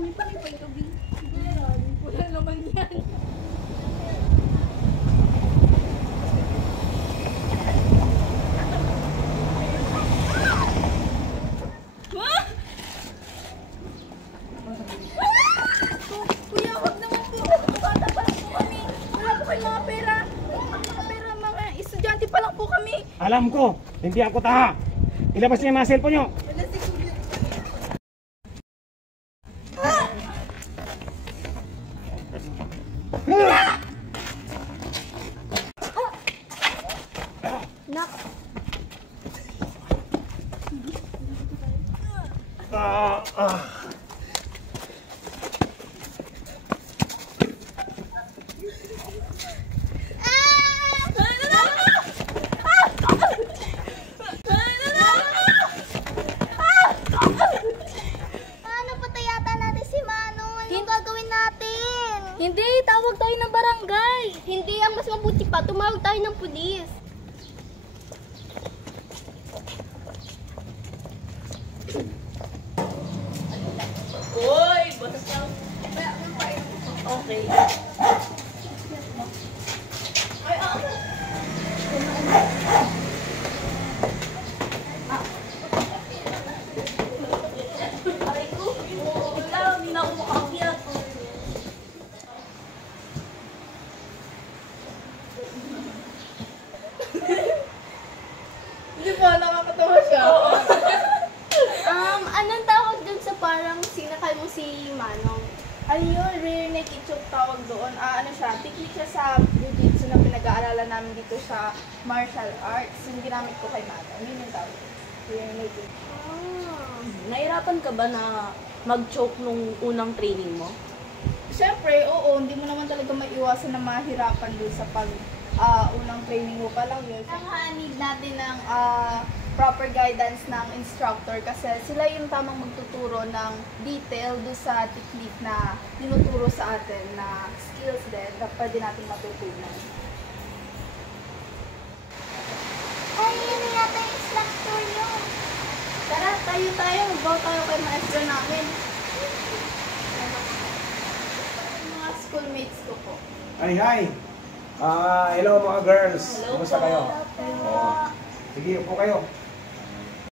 May panipay gabi. Wala naman yan. Kuya, wag naman po. Bata pa lang po kami. Wala po kayong mga pera. Mga estudyante pa lang po kami. Alam ko, hindi ako taha. Ilabas niyo yung mga cellphone nyo. Nak. Hindi, tawag tayo ng barangay. Hindi, ang mas mabuti pa, tumawag tayo ng pulis. Uy, botas lang. Okay. Hindi ba? Nakakatawa siya. Anong tawag dun sa parang sinakay mo si Manong? Ayun, rear naked choke tawag doon. Ano siya, technique siya sa jiu-jitsu na pinag-aaralan namin dito sa martial arts. Yung ginamit ko kay Manong. Yun yung tawag. Rear naked. Nahirapan ka ba na mag-choke nung unang training mo? Siyempre, oo, hindi mo naman talaga maiwasan na mahirapan doon sa unang training mo pa lang yun. Ang need natin ng proper guidance ng instructor kasi sila yung tamang magtuturo ng detail doon sa technique na tinuturo sa atin na skills din na pwede natin matutunan. Ay, yun yata yung instructor yun. Tara, tayo. Magbaw tayo kay maestro namin. Mga schoolmates ko po. Hi. Hello mga girls. Hello Kumusta po. kayo? Hello. Sige, upo kayo.